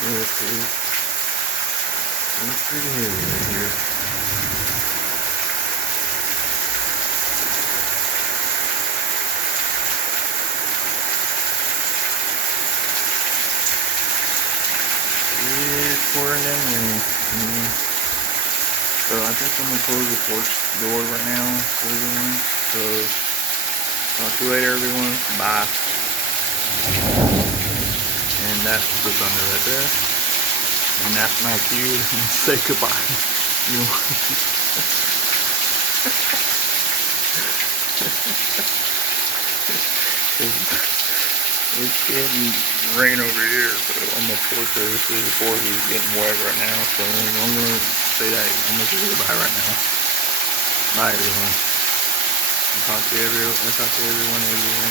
Yes, it's pretty heavy right here. It's pouring down rain. So I think I'm gonna close the porch door right now for everyone. So talk to you later, everyone. Bye. And that's the thunder right there. And that's my cue to say goodbye. You know. It's getting rain over here, so on the porch over here, the porch is getting wet right now, so I'm gonna say that, I'm gonna say goodbye right now. Bye everyone. I'll talk to everyone again.